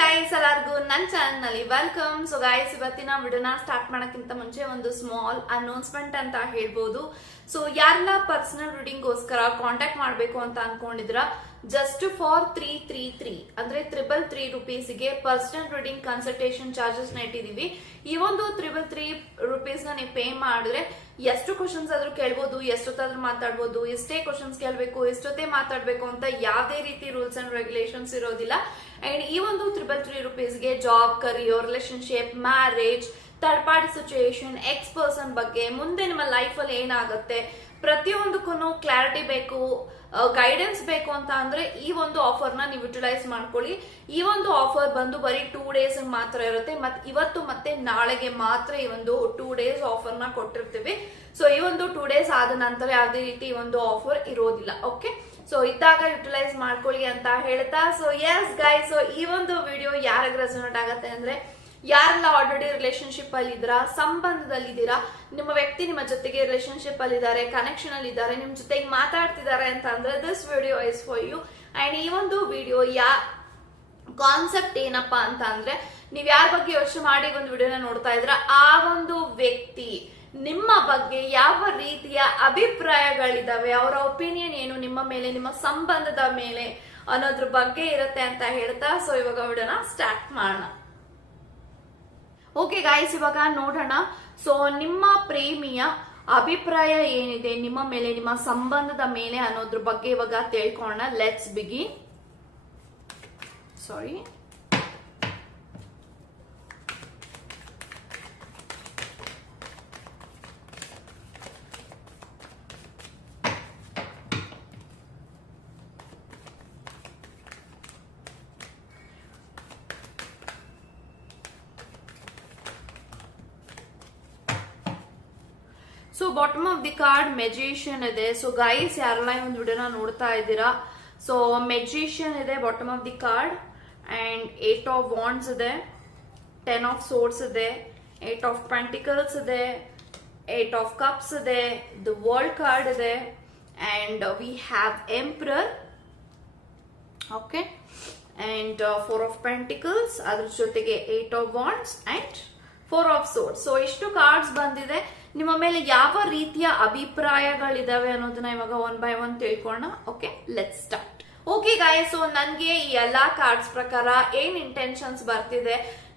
Guys ಎಲ್ಲರಿಗೂ ನನ್ನ ಚಾನಲ್ನಲ್ಲಿ ವೆಲ್ಕಮ್ ಸೊ ಗಾಯ್ಸ್ ಇವತ್ತಿನ ವಿಡಿಯೋನ ಸ್ಟಾರ್ಟ್ ಮಾಡೋಕ್ಕಿಂತ ಮುಂಚೆ ಒಂದು ಸ್ಮಾಲ್ ಅನೌನ್ಸ್ಮೆಂಟ್ ಅಂತ ಹೇಳ್ಬೋದು. ಸೊ ಯಾರೆಲ್ಲ ಪರ್ಸನಲ್ ರೀಡಿಂಗ್ಗೋಸ್ಕರ ಕಾಂಟ್ಯಾಕ್ಟ್ ಮಾಡಬೇಕು ಅಂತ ಅನ್ಕೊಂಡಿದ್ರ just for three three three ಅಂದ್ರೆ ತ್ರಿಬಲ್ ತ್ರೀ ರುಪೀಸ್ಗೆ ಪರ್ಸನಲ್ ರೀಡಿಂಗ್ ಕನ್ಸಲ್ಟೇಷನ್ ಚಾರ್ಜಸ್ನ ಇಟ್ಟಿದೀವಿ ಈ ಒಂದು ತ್ರಿಬಲ್ ತ್ರೀ ರುಪೀಸ್ನ ನೀವು ಪೇ ಮಾಡಿದ್ರೆ ಎಷ್ಟು ಕ್ವಶನ್ಸ್ ಆದ್ರೂ ಕೇಳ್ಬೋದು, ಎಷ್ಟೊತ್ತಾದ್ರೂ ಮಾತಾಡ್ಬೋದು, ಎಷ್ಟೇ ಕ್ವಶನ್ಸ್ ಕೇಳಬೇಕು, ಎಷ್ಟೊತ್ತೇ ಮಾತಾಡ್ಬೇಕು ಅಂತ ಯಾವುದೇ ರೀತಿ ರೂಲ್ಸ್ ಅಂಡ್ ರೆಗ್ಯುಲೇಷನ್ಸ್ ಇರೋದಿಲ್ಲ. ಅಂಡ್ ಈ ಒಂದು triple three ರುಪೀಸ್ಗೆ job career relationship marriage third party situation ex person ಬಗ್ಗೆ ಮುಂದೆ ನಿಮ್ಮ ಲೈಫಲ್ಲಿ ಏನಾಗುತ್ತೆ ಪ್ರತಿಯೊಂದಕ್ಕೂ ಕ್ಲಾರಿಟಿ ಬೇಕು. ಗೈಡೆನ್ಸ್ ಬೇಕು ಅಂತ ಅಂದ್ರೆ ಈ ಒಂದು ಆಫರ್ನ ನೀವು ಯುಟಿಲೈಸ್ ಮಾಡ್ಕೊಳ್ಳಿ. ಈ ಒಂದು ಆಫರ್ ಬಂದು ಬರೀ ಟೂ ಡೇಸ್ ಮಾತ್ರ ಇರುತ್ತೆ. ಮತ್ತೆ ಇವತ್ತು ಮತ್ತೆ ನಾಳೆಗೆ ಮಾತ್ರ ಈ ಒಂದು ಟೂ ಡೇಸ್ ಆಫರ್ನ ಕೊಟ್ಟಿರ್ತೀವಿ. ಸೊ ಈ ಒಂದು ಟೂ ಡೇಸ್ ಆದ ನಂತರ ಯಾವುದೇ ರೀತಿ ಈ ಒಂದು ಆಫರ್ ಇರೋದಿಲ್ಲ. ಓಕೆ ಸೊ ಇದ್ದಾಗ ಯುಟಿಲೈಸ್ ಮಾಡ್ಕೊಳ್ಳಿ ಅಂತ ಹೇಳ್ತಾ. ಸೊ ಎಸ್ ಗೈ ಸೊ ಈ ಒಂದು ವಿಡಿಯೋ ಯಾರಿಗೆ ರೆಸನೇಟ್ ಆಗತ್ತೆ ಅಂದ್ರೆ ಯಾರೆಲ್ಲ ಆಲ್ರೆಡಿ ರಿಲೇಶನ್ಶಿಪ್ ಅಲ್ಲಿ ಇದ್ದೀರಾ ಸಂಬಂಧದಲ್ಲಿ ಇದ್ದೀರಾ ನಿಮ್ಮ ವ್ಯಕ್ತಿ ನಿಮ್ಮ ಜೊತೆಗೆ ರಿಲೇಶನ್ಶಿಪ್ ಅಲ್ಲಿ ಇದ್ದಾರೆ ಕನೆಕ್ಷನ್ ಅಲ್ಲಿ ಇದ್ದಾರೆ, ನಿಮ್ ಜೊತೆಗೆ ಮಾತಾಡ್ತಿದ್ದಾರೆ ಅಂತ ಅಂದ್ರೆ this video is for you and ಈ ಒಂದು ವಿಡಿಯೋ ಯಾ ಕಾನ್ಸೆಪ್ಟ್ ಏನಪ್ಪಾ ಅಂತ ಅಂದ್ರೆ, ನೀವ್ ಯಾರ ಬಗ್ಗೆ ಯೋಚನೆ ಮಾಡಿ ಒಂದು ವಿಡಿಯೋನ ನೋಡ್ತಾ ಇದ್ರ ಆ ಒಂದು ವ್ಯಕ್ತಿ ನಿಮ್ಮ ಬಗ್ಗೆ ಯಾವ ರೀತಿಯ ಅಭಿಪ್ರಾಯಗಳಿದಾವೆ, ಅವರ ಒಪಿನಿಯನ್ ಏನು, ನಿಮ್ಮ ಮೇಲೆ, ನಿಮ್ಮ ಸಂಬಂಧದ ಮೇಲೆ ಅನ್ನೋದ್ರ ಬಗ್ಗೆ ಇರುತ್ತೆ ಅಂತ ಹೇಳ್ತಾ ಸೊ ಇವಾಗ ವಿಡಿಯೋನ ಸ್ಟಾರ್ಟ್ ಮಾಡೋಣ. ಓಕೆ ಗಾಯ್ಸ್ ಇವಾಗ ನೋಡೋಣ. ಸೊ ನಿಮ್ಮ ಪ್ರೇಮಿಯ ಅಭಿಪ್ರಾಯ ಏನಿದೆ? ನಿಮ್ಮ ಮೇಲೆ, ನಿಮ್ಮ ಸಂಬಂಧದ ಮೇಲೆ ಅನ್ನೋದ್ರ ಬಗ್ಗೆ ಇವಾಗ ತಿಳ್ಕೊಳ್ಳೋಣ. ಲೆಟ್ಸ್ ಬಿಗಿ sorry so bottom of the card magician ಇದೆ. ಸೊ ಗೈಸ್ ಯಾರೆಲ್ಲ ಈ ಒಂದು ವಿಡಿಯೋನ ನೋಡ್ತಾ ಇದ್ದೀರಾ? ಸೊ ಮೆಜಿಷಿಯನ್ ಇದೆ bottom of the card and eight of wands ಇದೆ. ಟೆನ್ ಆಫ್ ಸೋರ್ಸ್ ಇದೆ. ಏಟ್ ಆಫ್ ಪ್ಯಾಂಟಿಕಲ್ಸ್ ಇದೆ. ಏಟ್ ಆಫ್ ಕಪ್ಸ್ ಇದೆ. ದ ವರ್ಲ್ಡ್ ಕಾರ್ಡ್ ಇದೆ. And we have emperor okay and four of pentacles ಅದ್ರ ಜೊತೆಗೆ eight of wands and four of swords so ಇಷ್ಟು cards ಬಂದಿದೆ. ನಿಮ್ಮ ಮೇಲೆ ಯಾವ ರೀತಿಯ ಅಭಿಪ್ರಾಯಗಳಿದಾವೆ ಅನ್ನೋದನ್ನ ಇವಾಗ ಒನ್ ಬೈ ಒನ್ ತಿಳ್ಕೊಳ್ಳೋಣ. Okay let start okay guys so ನನ್ಗೆ ಈ ಎಲ್ಲಾ ಕಾರ್ಡ್ಸ್ ಪ್ರಕಾರ ಏನ್ ಇಂಟೆನ್ಷನ್ಸ್ ಬರ್ತಿದೆ?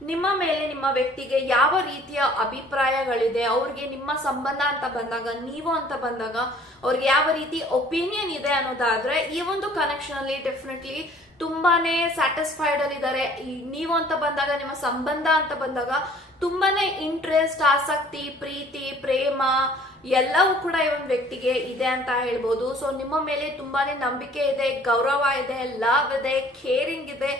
ನಿಮ್ಮ ಮೇಲೆ ನಿಮ್ಮ ವ್ಯಕ್ತಿಗೆ ಯಾವ ರೀತಿಯ ಅಭಿಪ್ರಾಯಗಳಿದೆ? ಅವ್ರಿಗೆ ನಿಮ್ಮ ಸಂಬಂಧ ಅಂತ ಬಂದಾಗ, ನೀವು ಅಂತ ಬಂದಾಗ ಅವ್ರಿಗೆ ಯಾವ ರೀತಿ ಒಪಿನಿಯನ್ ಇದೆ ಅನ್ನೋದಾದ್ರೆ ಈ ಒಂದು ಕನೆಕ್ಷನ್ ಅಲ್ಲಿ ಡೆಫಿನೆಟ್ಲಿ ತುಂಬಾನೇ ಸ್ಯಾಟಿಸ್ಫೈಡ್ ಅಲ್ಲಿ ಇದ್ದಾರೆ ನೀವು ಅಂತ ಬಂದಾಗ, ನಿಮ್ಮ ಸಂಬಂಧ ಅಂತ ಬಂದಾಗ ತುಂಬಾನೇ ಇಂಟ್ರೆಸ್ಟ್ ಆಸಕ್ತಿ, ಪ್ರೀತಿ, ಪ್ರೇಮ ಎಲ್ಲವೂ ಕೂಡ ಈ ಒಂದು ವ್ಯಕ್ತಿಗೆ ಇದೆ ಅಂತ ಹೇಳ್ಬೋದು. ಸೊ ನಿಮ್ಮ ಮೇಲೆ ತುಂಬಾನೇ ನಂಬಿಕೆ ಇದೆ, ಗೌರವ ಇದೆ ಲವ್ ಇದೆ ಕೇರಿಂಗ್ ಇದೆ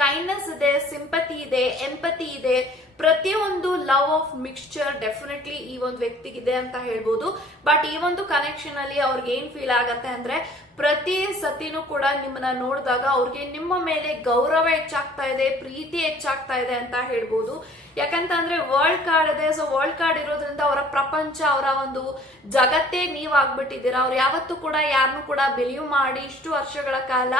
ಕೈಂಡ್ನೆಸ್ ಇದೆ ಸಿಂಪತಿ ಇದೆ ಎಂಪತಿ ಇದೆ. ಪ್ರತಿಯೊಂದು ಲವ್ ಆಫ್ ಮಿಕ್ಸ್ಚರ್ ಡೆಫಿನೆಟ್ಲಿ ಈ ಒಂದು ವ್ಯಕ್ತಿಗಿದೆ ಅಂತ ಹೇಳ್ಬೋದು. ಬಟ್ ಈ ಒಂದು ಕನೆಕ್ಷನ್ ಅಲ್ಲಿ ಅವ್ರಿಗೆ ಏನ್ ಫೀಲ್ ಆಗತ್ತೆ ಅಂದ್ರೆ ಪ್ರತಿ ಸತಿನೂ ಕೂಡ ನಿಮ್ಮನ್ನ ನೋಡಿದಾಗ ಅವ್ರಿಗೆ ನಿಮ್ಮ ಮೇಲೆ ಗೌರವ ಹೆಚ್ಚಾಗ್ತಾ ಇದೆ, ಪ್ರೀತಿ ಹೆಚ್ಚಾಗ್ತಾ ಇದೆ ಅಂತ ಹೇಳ್ಬೋದು. ಯಾಕಂತಂದ್ರೆ ವರ್ಲ್ಡ್ ಕಾರ್ಡ್ ಇದೆ. ಸೊ ವರ್ಲ್ಡ್ ಕಾರ್ಡ್ ಇರೋದ್ರಿಂದ ಅವರ ಪ್ರಪಂಚ, ಅವರ ಒಂದು ಜಗತ್ತೇ ನೀವ್ ಆಗ್ಬಿಟ್ಟಿದ್ದೀರಾ ಅವ್ರು ಯಾವತ್ತೂ ಕೂಡ ಯಾರನ್ನೂ ಕೂಡ ಬಿಲೀವ್ ಮಾಡಿ ಇಷ್ಟು ವರ್ಷಗಳ ಕಾಲ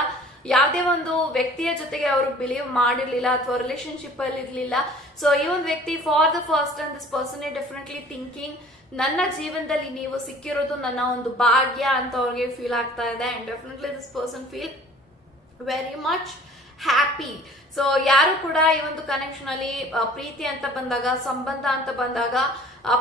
ಯಾವುದೇ ಒಂದು ವ್ಯಕ್ತಿಯ ಜೊತೆಗೆ ಅವರು ಬಿಲೀವ್ ಮಾಡಿರ್ಲಿಲ್ಲ ಅಥವಾ ರಿಲೇಶನ್ಶಿಪ್ ಅಲ್ಲಿ ಇರ್ಲಿಲ್ಲ ಸೊ ಈ ಒಂದು ವ್ಯಕ್ತಿ for the first and this person definitely thinking ನನ್ನ ಜೀವನದಲ್ಲಿ ನೀವು ಸಿಕ್ಕಿರೋದು ನನ್ನ ಒಂದು ಭಾಗ್ಯ ಅಂತ ಅವ್ರಿಗೆ ಫೀಲ್ ಆಗ್ತಾ ಇದೆ. And definitely this person feel very much happy so ಯಾರು ಕೂಡ ಈ ಒಂದು ಕನೆಕ್ಷನ್ ಅಲ್ಲಿ ಪ್ರೀತಿ ಅಂತ ಬಂದಾಗ, ಸಂಬಂಧ ಅಂತ ಬಂದಾಗ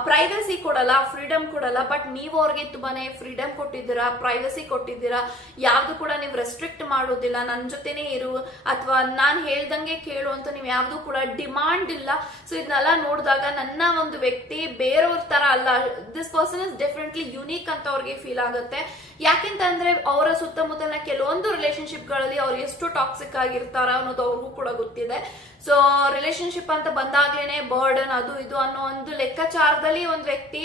ಪ್ರೈವಸಿ ಕೊಡಲ್ಲ ಫ್ರೀಡಮ್ ಕೊಡಲ್ಲ ಬಟ್ ನೀವು ಅವ್ರಿಗೆ ತುಂಬಾನೇ ಫ್ರೀಡಮ್ ಕೊಟ್ಟಿದ್ದೀರಾ ಪ್ರೈವಸಿ ಕೊಟ್ಟಿದ್ದೀರಾ, ಯಾವ್ದು ಕೂಡ ನೀವು ರೆಸ್ಟ್ರಿಕ್ಟ್ ಮಾಡೋದಿಲ್ಲ ನನ್ನ ಜೊತೆನೇ ಇರು, ಅಥವಾ ನಾನು ಹೇಳ್ದಂಗೆ ಕೇಳು ಅಂತ ನೀವು ಯಾವ್ದು ಕೂಡ ಡಿಮಾಂಡ್ ಇಲ್ಲ. ಸೊ ಇದನ್ನೆಲ್ಲ ನೋಡಿದಾಗ ನನ್ನ ಒಂದು ವ್ಯಕ್ತಿ ಬೇರೆಯವ್ರ ತರ ಅಲ್ಲ this person is definitely unique ಅಂತ ಅವ್ರಿಗೆ ಫೀಲ್ ಆಗುತ್ತೆ. ಯಾಕೆಂತಂದ್ರೆ ಅವರ ಸುತ್ತಮುತ್ತಲಿನ ಕೆಲವೊಂದು ರಿಲೇಶನ್ಶಿಪ್ಗಳಲ್ಲಿ ಅವ್ರು ಎಷ್ಟು ಟಾಕ್ಸಿಕ್ ಆಗಿರ್ತಾರ ಅನ್ನೋದು ಅವ್ರಿಗೂ ಕೂಡ ಗೊತ್ತಿದೆ. ಸೊ ರಿಲೇಶನ್ಶಿಪ್ ಅಂತ ಬಂದಾಗ್ಲೇನೆ ಬರ್ಡನ್ ಅದು ಇದು ಅನ್ನೋ ಒಂದು ಲೆಕ್ಕಾಚಾರದಲ್ಲಿ ಒಂದು ವ್ಯಕ್ತಿ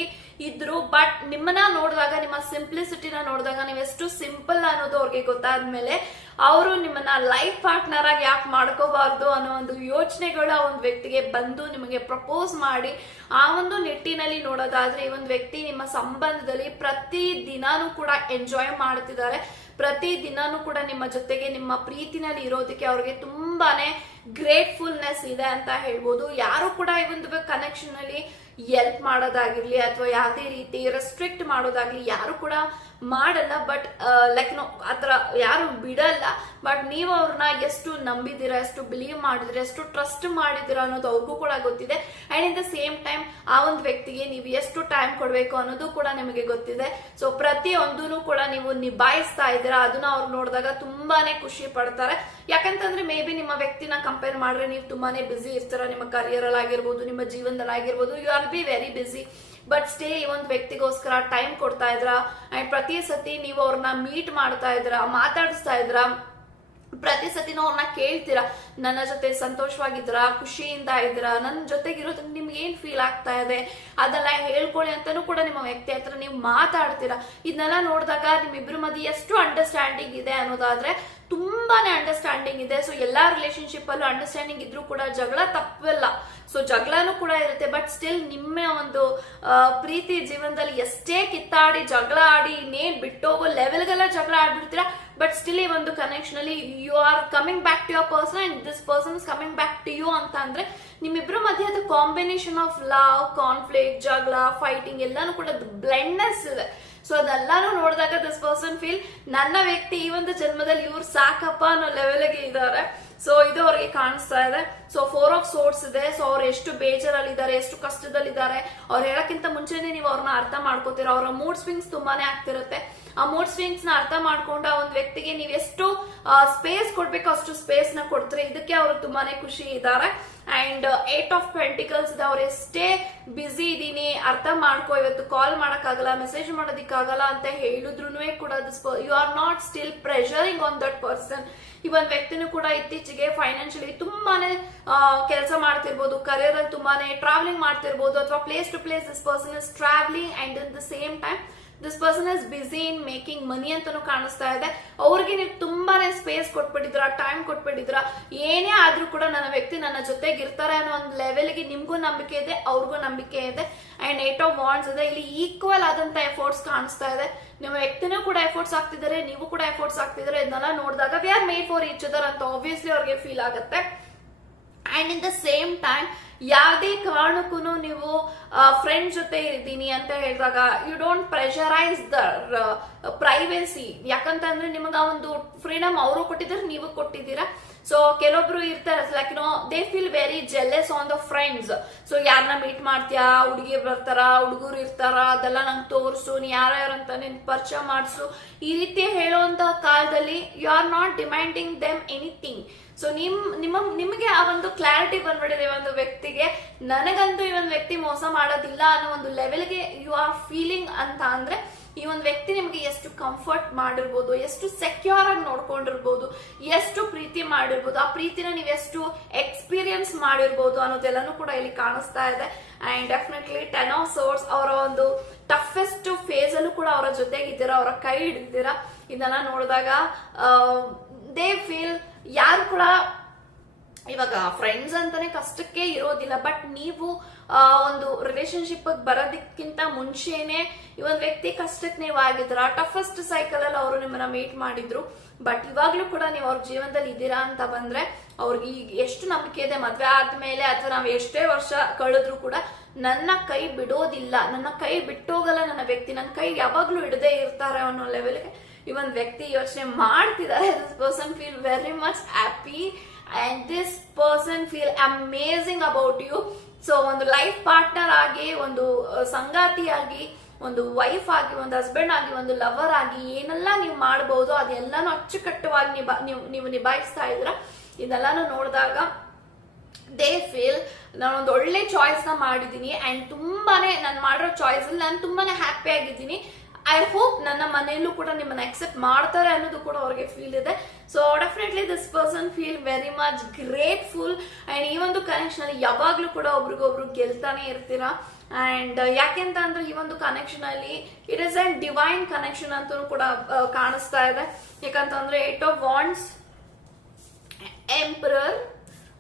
ಇದ್ರು ಬಟ್ ನಿಮ್ಮನ್ನ ನೋಡಿದಾಗ, ನಿಮ್ಮ ಸಿಂಪ್ಲಿಸಿಟಿನ ನೋಡಿದಾಗ ನೀವು ಎಷ್ಟು ಸಿಂಪಲ್ ಅನ್ನೋದು ಅವ್ರಿಗೆ ಗೊತ್ತಾದ್ಮೇಲೆ ಅವರು ನಿಮ್ಮನ್ನ ಲೈಫ್ ಪಾರ್ಟ್ನರ್ ಆಗಿ ಯಾಕೆ ಮಾಡ್ಕೋಬಾರ್ದು ಅನ್ನೋ ಒಂದು ಯೋಚನೆಗಳು ಆ ಒಂದು ವ್ಯಕ್ತಿಗೆ ಬಂದು ನಿಮಗೆ ಪ್ರಪೋಸ್ ಮಾಡಿ ಆ ಒಂದು ನಿಟ್ಟಿನಲ್ಲಿ ನೋಡೋದಾದ್ರೆ ಈ ಒಂದು ವ್ಯಕ್ತಿ ನಿಮ್ಮ ಸಂಬಂಧದಲ್ಲಿ ಪ್ರತಿ ದಿನಾನೂ ಕೂಡ ಎಂಜಾಯ್ ಮಾಡ್ತಿದ್ದಾರೆ ಪ್ರತಿ ದಿನಾನು ಕೂಡ ನಿಮ್ಮ ಜೊತೆಗೆ, ನಿಮ್ಮ ಪ್ರೀತಿನಲ್ಲಿ ಇರೋದಕ್ಕೆ ಅವ್ರಿಗೆ ತುಂಬಾನೇ ಗ್ರೇಟ್ಫುಲ್ನೆಸ್ ಇದೆ ಅಂತ ಹೇಳ್ಬೋದು. ಯಾರು ಕೂಡ ಈ ಒಂದು ಕನೆಕ್ಷನ್ ಅಲ್ಲಿ ಎಲ್ಪ್ ಮಾಡೋದಾಗಿರ್ಲಿ ಅಥವಾ ಯಾವುದೇ ರೀತಿ ರೆಸ್ಟ್ರಿಕ್ಟ್ ಮಾಡೋದಾಗ್ಲಿ, ಯಾರು ಕೂಡ ಮಾಡಲ್ಲ ಬಟ್ ಲೈಕ್ ನೋ ಆತರ ಯಾರು ಬಿಡಲ್ಲ. ಬಟ್ ನೀವು ಅವ್ರನ್ನ ಎಷ್ಟು ನಂಬಿದ್ದೀರಾ, ಎಷ್ಟು ಬಿಲೀವ್ ಮಾಡಿದ್ರೆ ಎಷ್ಟು ಟ್ರಸ್ಟ್ ಮಾಡಿದ್ದೀರಾ ಅನ್ನೋದು ಅವ್ರಿಗೂ ಕೂಡ ಗೊತ್ತಿದೆ. And in the same time ಆ ಒಂದು ವ್ಯಕ್ತಿಗೆ ನೀವು ಎಷ್ಟು ಟೈಮ್ ಕೊಡಬೇಕು ಅನ್ನೋದು ಕೂಡ ನಿಮಗೆ ಗೊತ್ತಿದೆ. ಸೊ ಪ್ರತಿಯೊಂದೂ ಕೂಡ ನೀವು ನಿಭಾಯಿಸ್ತಾ ಇದ್ದೀರಾ, ಅದನ್ನ ಅವ್ರು ನೋಡಿದಾಗ ತುಂಬಾನೇ ಖುಷಿ ಪಡ್ತಾರೆ. ಯಾಕಂತಂದ್ರೆ ಮೇ ಬಿ ನಿಮ್ಮ ವ್ಯಕ್ತಿನ ಕಂಪೇರ್ ಮಾಡಿದ್ರೆ ನೀವು ತುಂಬಾನೇ ಬ್ಯುಸಿ ಇರ್ತೀರ, ನಿಮ್ಮ ಕರಿಯರ್ ಆಗಿರ್ಬೋದು ನಿಮ್ಮ ಜೀವನದಲ್ಲಿ ಆಗಿರ್ಬೋದು you are be very busy but stay ಈ ಒಂದು ವ್ಯಕ್ತಿಗೋಸ್ಕರ ಟೈಮ್ ಕೊಡ್ತಾ ಇದ್ರ. ಅಂಡ್ ಪ್ರತಿ ಸತಿ ನೀವು ಅವ್ರನ್ನ ಮೀಟ್ ಮಾಡ್ತಾ ಇದ್ರ, ಮಾತಾಡಿಸ್ತಾ ಇದ್ರ, ಪ್ರತಿ ಸತಿನೂ ಅವ್ರನ್ನ ಕೇಳ್ತೀರಾ. ನನ್ನ ಜೊತೆ ಸಂತೋಷವಾಗಿದ್ದೀರಾ ಖುಷಿಯಿಂದ ಇದ್ರ ನನ್ನ ಜೊತೆಗಿರೋದ್ರಿಂದ ನಿಮ್ಗೆ ಏನ್ ಫೀಲ್ ಆಗ್ತಾ ಇದೆ? ಅದೆಲ್ಲ ಹೇಳ್ಕೊಳ್ಳಿ ಅಂತಾನೂ ಕೂಡ ನಿಮ್ಮ ವ್ಯಕ್ತಿ ಹತ್ರ ನೀವು ಮಾತಾಡ್ತೀರಾ. ಇದನ್ನೆಲ್ಲ ನೋಡಿದಾಗ ನಿಮ್ಮಿಬ್ರ ಮಧ್ಯೆ ಎಷ್ಟು ಅಂಡರ್ಸ್ಟ್ಯಾಂಡಿಂಗ್ ಇದೆ ಅನ್ನೋದಾದ್ರೆ ತುಂಬಾನೇ ಅಂಡರ್ಸ್ಟ್ಯಾಂಡಿಂಗ್ ಇದೆ. ಸೊ ಎಲ್ಲಾ ರಿಲೇಶನ್ಶಿಪ್ ಅಲ್ಲೂ ಅಂಡರ್ಸ್ಟ್ಯಾಂಡಿಂಗ್ ಇದ್ರೂ ಕೂಡ ಜಗಳ ತಪ್ಪಲ್ಲ. ಸೊ ಜಗಳನೂ ಕೂಡ ಇರುತ್ತೆ. ಬಟ್ ಸ್ಟಿಲ್ ನಿಮ್ಮ ಒಂದು ಪ್ರೀತಿ ಜೀವನದಲ್ಲಿ ಎಷ್ಟೇ ಕಿತ್ತಾಡಿ, ಜಗಳ ಆಡಿ, ಇನ್ನೇನ್ ಬಿಟ್ಟೋಗೋ ಲೆವೆಲ್ಗೆಲ್ಲ ಜಗಳ ಆಡ್ಬಿಡ್ತೀರಾ? ಬಟ್ ಸ್ಟಿಲ್ ಈ ಒಂದು ಕನೆಕ್ಷನ್ ಅಲ್ಲಿ you are coming back to your person and this person is coming back to you ಅಂತ ಅಂದ್ರೆ ನಿಮ್ಮಿಬ್ರ ಮಧ್ಯೆ ಅದು ಕಾಂಬಿನೇಷನ್ ಆಫ್ ಲವ್ ಕಾನ್ಫ್ಲಿಕ್ಟ್ ಜಗಳ ಫೈಟಿಂಗ್ ಎಲ್ಲಾನು ಕೂಡ ಬ್ಲೆಂಡ್ನೆಸ್ ಇದೆ. ಸೊ ಅದೆಲ್ಲಾನು ನೋಡಿದಾಗ ದಿಸ್ ಪರ್ಸನ್ ಫೀಲ್ ನನ್ನ ವ್ಯಕ್ತಿ ಈ ಒಂದು ಜನ್ಮದಲ್ಲಿ ಇವ್ರು ಸಾಕಪ್ಪ ಅನ್ನೋ ಲೆವೆಲ್ಗೆ ಇದ್ದಾರೆ ಸೊ ಇದು ಅವ್ರಿಗೆ ಕಾಣಿಸ್ತಾ ಇದೆ. ಸೊ ಫೋರ್ ಆಫ್ ಸೋರ್ಸ್ ಇದೆ. ಸೊ ಅವ್ರು ಎಷ್ಟು ಬೇಜಾರಲ್ಲಿದ್ದಾರೆ, ಎಷ್ಟು ಕಷ್ಟದಲ್ಲಿದ್ದಾರೆ. ಅವ್ರು ಹೇಳಕ್ಕಿಂತ ಮುಂಚೆನೆ ನೀವು ಅವ್ರನ್ನ ಅರ್ಥ ಮಾಡ್ಕೋತೀರ. ಅವರ ಮೂಡ್ ಸ್ವಿಂಗ್ಸ್ ತುಂಬಾನೇ ಆಗ್ತಿರುತ್ತೆ. ಆ ಮೂಡ್ ಸ್ವಿಂಗ್ಸ್ನ ಅರ್ಥ ಮಾಡ್ಕೊಂಡು ಆ ಒಂದು ವ್ಯಕ್ತಿಗೆ ನೀವು ಎಷ್ಟು ಸ್ಪೇಸ್ ಕೊಡ್ಬೇಕು, ಅಷ್ಟು ಸ್ಪೇಸ್ನ ಕೊಡ್ತಾರೆ. ಇದಕ್ಕೆ ಅವರು ತುಂಬಾನೇ ಖುಷಿ ಇದ್ದಾರೆ ಅಂಡ್ ಏಟ್ ಆಫ್ ಪೆಂಟಿಕಲ್ಸ್ ಇದೆ ಅವ್ರು ಎಷ್ಟೇ ಬ್ಯುಸಿ ಇದೀನಿ, ಅರ್ಥ ಮಾಡ್ಕೋ, ಇವತ್ತು ಕಾಲ್ ಮಾಡಕ್ಕಾಗಲ್ಲ ಮೆಸೇಜ್ ಮಾಡೋದಿಕ್ಕಾಗಲ್ಲ ಅಂತ ಹೇಳಿದ್ರು ಕೂಡ you are not still pressuring on that person ಈ ಒಂದು ವ್ಯಕ್ತಿನೂ ಕೂಡ ಇತ್ತೀಚೆಗೆ ಫೈನಾನ್ಷಿಯಲಿ ತುಂಬಾನೇ ಕೆಲಸ ಮಾಡ್ತಿರ್ಬೋದು ಕರಿಯರ್ ಅಲ್ಲಿ ತುಂಬಾನೇ ಟ್ರಾವೆಲಿಂಗ್ ಮಾಡ್ತಿರ್ಬೋದು, ಅಥವಾ place to place this person is travelling and in the same time this person is busy in making money ಅಂತಾನು ಕಾಣಿಸ್ತಾ ಇದೆ. ಅವ್ರಿಗೆ ನೀವು ತುಂಬಾನೇ ಸ್ಪೇಸ್ ಕೊಟ್ಬಿಟ್ಟಿದ್ರ ಟೈಮ್ ಕೊಟ್ಬಿಟ್ಟಿದ್ರ ಏನೇ ಆದ್ರೂ ಕೂಡ ನನ್ನ ವ್ಯಕ್ತಿ ನನ್ನ ಜೊತೆಗೆ ಇರ್ತಾರೆ ಅನ್ನೋ ಒಂದು ಲೆವೆಲ್ಗೆ ನಿಮ್ಗೂ ನಂಬಿಕೆ ಇದೆ, ಅವ್ರಿಗೂ ನಂಬಿಕೆ ಇದೆ. ಅಂಡ್ ಏಟ್ ಆಫ್ ಬಾಂಡ್ಸ್ ಇದೆ. ಇಲ್ಲಿ ಈಕ್ವಲ್ ಆದಂತ ಎಫೋರ್ಟ್ಸ್ ಕಾಣಿಸ್ತಾ ಇದೆ. ನಿಮ್ಮ ವ್ಯಕ್ತಿನೂ ಕೂಡ ಎಫೋರ್ಟ್ಸ್ ಆಗ್ತಿದ್ದಾರೆ, ನೀವು ಕೂಡ ಎಫೋರ್ಟ್ಸ್ ಆಗ್ತಿದ್ದಾರೆ ಇದನ್ನೆಲ್ಲ ನೋಡಿದಾಗ we are made for each other ಅಂತ ಆಬ್ವಿಯಸ್ಲಿ ಅವ್ರಿಗೆ ಫೀಲ್ ಆಗುತ್ತೆ. And in the same time ಯಾವುದೇ ಕಾರಣಕ್ಕೂ ನೀವು ಫ್ರೆಂಡ್ ಜೊತೆ ಇದ್ದೀನಿ ಅಂತ ಹೇಳಿದಾಗ you don't pressurize the privacy ಯಾಕಂತಂದ್ರೆ ನಿಮಗೆ ಒಂದು ಫ್ರೀಡಮ್ ಅವರು ಕೊಟ್ಟಿದ್ದಾರೆ ನೀವು ಕೊಟ್ಟಿದ್ದೀರಾ. ಸೊ ಕೆಲವೊಬ್ರು ಇರ್ತಾರೆ like no they feel very jealous on the friends so ಯಾರನ್ನ ಮೀಟ್ ಮಾಡ್ತೀಯಾ? ಹುಡುಗಿ ಬರ್ತಾರ, ಹುಡುಗರು ಇರ್ತಾರ? ಅದೆಲ್ಲ ನಂಗೆ ತೋರಿಸು, ನೀ ಅಂತ ನಿನ್ ಪರಿಚಯ ಮಾಡಿಸು. ಈ ರೀತಿ ಹೇಳುವಂತ ಕಾಲದಲ್ಲಿ you are not demanding them anything so ನಿಮ್, ನಿಮ್ಮ, ನಿಮಗೆ ಆ ಒಂದು ಕ್ಲಾರಿಟಿ ಬಂದ್ಬಿಟ್ಟಿದೆ ಒಂದು ವ್ಯಕ್ತಿಗೆ. ನನಗಂತೂ ಈ ಒಂದು ವ್ಯಕ್ತಿ ಮೋಸ ಮಾಡೋದಿಲ್ಲ ಅನ್ನೋ ಒಂದು ಲೆವೆಲ್ಗೆ ಯು ಆರ್ ಫೀಲಿಂಗ್ ಅಂತ ಅಂದ್ರೆ ಈ ಒಂದು ವ್ಯಕ್ತಿ ನಿಮಗೆ ಎಷ್ಟು ಕಂಫರ್ಟ್ ಮಾಡಿರ್ಬೋದು, ಎಷ್ಟು ಸೆಕ್ಯೂರ್ ಆಗಿ ನೋಡ್ಕೊಂಡಿರ್ಬೋದು, ಎಷ್ಟು ಪ್ರೀತಿ ಮಾಡಿರ್ಬೋದು, ಆ ಪ್ರೀತಿನ ನೀವು ಎಷ್ಟು ಎಕ್ಸ್ಪೀರಿಯನ್ಸ್ ಮಾಡಿರ್ಬೋದು ಅನ್ನೋದೆಲ್ಲನೂ ಕೂಡ ಇಲ್ಲಿ ಕಾಣಿಸ್ತಾ ಇದೆ. And definitely ten of swords ಅವರ ಒಂದು ಟಫೆಸ್ಟ್ ಫೇಸ್ ಅಲ್ಲೂ ಕೂಡ ಅವರ ಜೊತೆಗಿದ್ದೀರಾ ಅವರ ಕೈ ಹಿಡಿದಿದ್ದೀರಾ. ಇದನ್ನ ನೋಡಿದಾಗ ದೇ ಫೀಲ್ ಯಾರು ಕೂಡ ಇವಾಗ ಫ್ರೆಂಡ್ಸ್ ಅಂತಾನೆ ಕಷ್ಟಕ್ಕೆ ಇರೋದಿಲ್ಲ ಬಟ್ ನೀವು ಒಂದು ರಿಲೇಶನ್ಶಿಪ್ ಬರೋದಕ್ಕಿಂತ ಮುಂಚೆನೆ ಈ ಒಂದು ವ್ಯಕ್ತಿ ಕಷ್ಟಕ್ಕೆ ನೀವು ಆಗಿದ್ರ ಟಫೆಸ್ಟ್ ಸೈಕಲ್ ಅಲ್ಲಿ ಅವರು ನಿಮ್ಮನ್ನ ಮೀಟ್ ಮಾಡಿದ್ರು. ಬಟ್ ಇವಾಗ್ಲೂ ಕೂಡ ನೀವು ಅವ್ರ ಜೀವನದಲ್ಲಿ ಇದ್ದೀರಾ ಅಂತ ಬಂದ್ರೆ ಅವ್ರಿಗೆ ಈಗ ಎಷ್ಟು ನಂಬಿಕೆ ಇದೆ ಮದ್ವೆ ಆದ್ಮೇಲೆ ಅಥವಾ ನಾವು ಎಷ್ಟೇ ವರ್ಷ ಕಳೆದ್ರು ಕೂಡ ನನ್ನ ಕೈ ಬಿಡೋದಿಲ್ಲ, ನನ್ನ ಕೈ ಬಿಟ್ಟೋಗಲ್ಲ ನನ್ನ ವ್ಯಕ್ತಿ, ನನ್ನ ಕೈ ಯಾವಾಗ್ಲೂ ಹಿಡದೆ ಇರ್ತಾರೆ ಅನ್ನೋ ಲೆವೆಲ್ಗೆ ಈ ಒಂದು ವ್ಯಕ್ತಿ ಯೋಚನೆ ಮಾಡ್ತಿದ್ದಾರೆ. This person feel very much happy and this person feel amazing about you so ಒಂದು ಲೈಫ್ ಪಾರ್ಟ್ನರ್ ಆಗಿ, ಒಂದು ಸಂಗಾತಿಯಾಗಿ ಒಂದು ವೈಫ್ ಆಗಿ, ಒಂದು ಹಸ್ಬೆಂಡ್ ಆಗಿ, ಒಂದು ಲವರ್ ಆಗಿ, ಏನೆಲ್ಲ ನೀವು ಮಾಡಬಹುದು ಅದೆಲ್ಲಾನು ಅಚ್ಚುಕಟ್ಟುವಾಗಿ ನಿಭಾ, ನೀವು ನೀವು ನಿಭಾಯಿಸ್ತಾ ಇದ್ರ ಇದೆಲ್ಲಾನು ನೋಡಿದಾಗ ದೇ ಫೀಲ್ ನಾನೊಂದು ಒಳ್ಳೆ ಚಾಯ್ಸ್ನ ಮಾಡಿದ್ದೀನಿ. ಅಂಡ್ ತುಂಬಾನೇ ನಾನು ಮಾಡಿರೋ ಚಾಯ್ಸ್ ಅಲ್ಲಿ ನಾನು ತುಂಬಾನೇ ಹ್ಯಾಪಿ ಆಗಿದ್ದೀನಿ. ಐ ಹೋಪ್ ನನ್ನ ಮನೆಯಲ್ಲೂ ಕೂಡ ನಿಮ್ಮನ್ನ ಅಕ್ಸೆಪ್ಟ್ ಮಾಡ್ತಾರೆ ಅನ್ನೋದು ಕೂಡ ಅವ್ರಿಗೆ ಫೀಲ್ ಇದೆ. So definitely this person feel very much grateful and ಈ ಒಂದು ಕನೆಕ್ಷನ್ ಅಲ್ಲಿ ಯಾವಾಗ್ಲೂ ಕೂಡ ಒಬ್ರಿಗೊಬ್ರು ಗೆಲ್ತಾನೆ ಇರ್ತೀರಾ? ಅಂಡ್ ಯಾಕೆಂತ ಅಂದ್ರೆ ಈ ಒಂದು ಕನೆಕ್ಷನ್ ಅಲ್ಲಿ it is and divine connection ಅಂತೂ ಕೂಡ ಕಾಣಿಸ್ತಾ ಇದೆ. ಯಾಕಂತಂದ್ರೆ ಏಟ್ ಆಫ್ ವಾಂಟ್ಸ್ ಎಂಪರರ್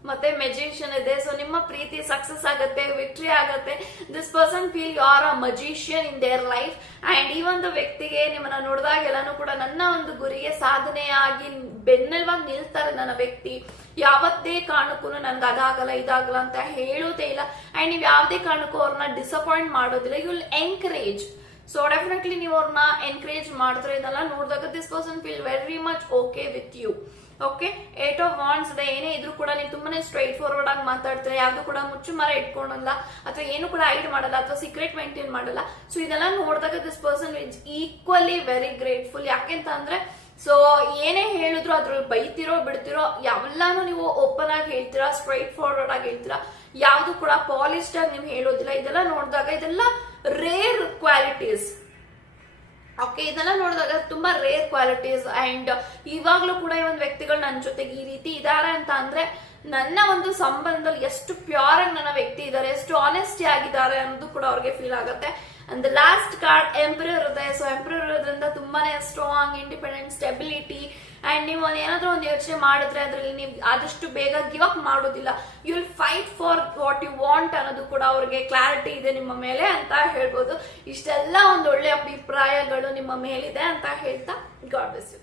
ಮತ್ತೆ ಮೆಜಿಷಿಯನ್ ಇದೆ. ಸೊ ನಿಮ್ಮ ಪ್ರೀತಿ ಸಕ್ಸಸ್ ಆಗುತ್ತೆ ವಿಕ್ಟ್ರಿ ಆಗುತ್ತೆ. This person feel you are a magician in their life and ಈ ಒಂದು ವ್ಯಕ್ತಿಗೆ ನಿಮ್ಮನ್ನ ನೋಡಿದಾಗೆಲ್ಲಾನು ಕೂಡ ನನ್ನ ಒಂದು ಗುರಿಗೆ ಸಾಧನೆಯಾಗಿ ಬೆನ್ನೆಲ್ವಾಗಿ ನಿಲ್ತಾರೆ ನನ್ನ ವ್ಯಕ್ತಿ. ಯಾವತ್ತೇ ಕಾರಣಕ್ಕೂ ನನ್ಗೆ ಅದಾಗಲ್ಲ, ಇದಾಗಲ್ಲ ಅಂತ ಹೇಳೋದೇ ಇಲ್ಲ. ಅಂಡ್ ನೀವು ಯಾವುದೇ ಕಾರಣಕ್ಕೂ ಅವ್ರನ್ನ ಡಿಸಪಾಯಿಂಟ್ ಮಾಡೋದಿಲ್ಲ. You will encourage so definitely ನೀವು ಅವ್ರನ್ನ ಎನ್ಕರೇಜ್ ಮಾಡಿದ್ರೆ ಇದೆಲ್ಲ ನೋಡಿದಾಗ this person feel very much okay with you okay eight of wands ಇದೆ. ಏನೇ ಇದ್ರೂ ಕೂಡ ನೀವು ತುಂಬಾನೇ ಸ್ಟ್ರೈಟ್ ಫಾರ್ವರ್ಡ್ ಆಗಿ ಮಾತಾಡ್ತೀರಾ ಯಾವ್ದು ಕೂಡ ಮುಚ್ಚು ಮರ ಇಟ್ಕೊಳಲ್ಲ ಅಥವಾ ಏನು ಕೂಡ ಹೈಡ್ ಮಾಡಲ್ಲ, ಅಥವಾ ಸೀಕ್ರೆಟ್ ಮೇಂಟೈನ್ ಮಾಡಲ್ಲ. ಸೊ ಇದೆಲ್ಲ ನೋಡಿದಾಗ this person is equally very grateful ಯಾಕೆಂತ ಅಂದ್ರೆ ಸೊ ಏನೇ ಹೇಳಿದ್ರು ಅದ್ರ ಬೈತಿರೋ, ಬಿಡ್ತಿರೋ ಯಾವೆಲ್ಲಾನು ನೀವು ಓಪನ್ ಆಗಿ ಹೇಳ್ತೀರಾ ಸ್ಟ್ರೈಟ್ ಫಾರ್ವರ್ಡ್ ಆಗಿ ಹೇಳ್ತೀರಾ. ಯಾವ್ದು ಕೂಡ ಪಾಲಿಸ್ಟ್ ಆಗಿ ನೀವು ಹೇಳೋದಿಲ್ಲ. ಇದೆಲ್ಲ ನೋಡಿದಾಗ ಇದೆಲ್ಲ ರೇರ್ ಕ್ವಾಲಿಟೀಸ್ ಓಕೆ ಇದೆಲ್ಲ ನೋಡಿದಾಗ ತುಂಬಾ ರೇರ್ ಕ್ವಾಲಿಟೀಸ್ ಅಂಡ್ ಇವಾಗ್ಲೂ ಕೂಡ ಈ ಒಂದು ವ್ಯಕ್ತಿಗಳು ನನ್ನ ಜೊತೆಗೆ ಈ ರೀತಿ ಇದಾರೆ ಅಂತ ಅಂದ್ರೆ ನನ್ನ ಒಂದು ಸಂಬಂಧದಲ್ಲಿ ಎಷ್ಟು ಪ್ಯೂರ್ ಆಗಿ ನನ್ನ ವ್ಯಕ್ತಿ ಇದ್ದಾರೆ ಎಷ್ಟು ಆನೆಸ್ಟಿ ಆಗಿದ್ದಾರೆ ಅನ್ನೋದು ಕೂಡ ಅವ್ರಿಗೆ ಫೀಲ್ ಆಗುತ್ತೆ. ಅಂಡ್ ಲಾಸ್ಟ್ ಕಾರ್ಡ್ ಎಂಪ್ರರ್ ಇರುತ್ತೆ ಸೊ ಎಂಪ್ರರ್ ಇರೋದ್ರಿಂದ ತುಂಬಾನೇ ಸ್ಟ್ರಾಂಗ್ ಇಂಡಿಪೆಂಡೆಂಟ್ ಸ್ಟೆಬಿಲಿಟಿ ಅಂಡ್ ನೀವು ಏನಾದ್ರೂ ಒಂದು ಯೋಚನೆ ಮಾಡಿದ್ರೆ ಅದರಲ್ಲಿ ನೀವು ಆದಷ್ಟು ಬೇಗ ಗಿವ್ ಅಪ್ ಮಾಡೋದಿಲ್ಲ you will fight for what you want ಅನ್ನೋದು ಕೂಡ ಅವ್ರಿಗೆ ಕ್ಲಾರಿಟಿ ಇದೆ ನಿಮ್ಮ ಮೇಲೆ ಅಂತ ಹೇಳ್ಬೋದು. ಇಷ್ಟೆಲ್ಲ ಒಂದು ಒಳ್ಳೆ ಅಭಿಪ್ರಾಯಗಳು ನಿಮ್ಮ ಮೇಲಿದೆ ಅಂತ ಹೇಳ್ತಾ ಗಾಡ್ ಬೆಸ್ ಯು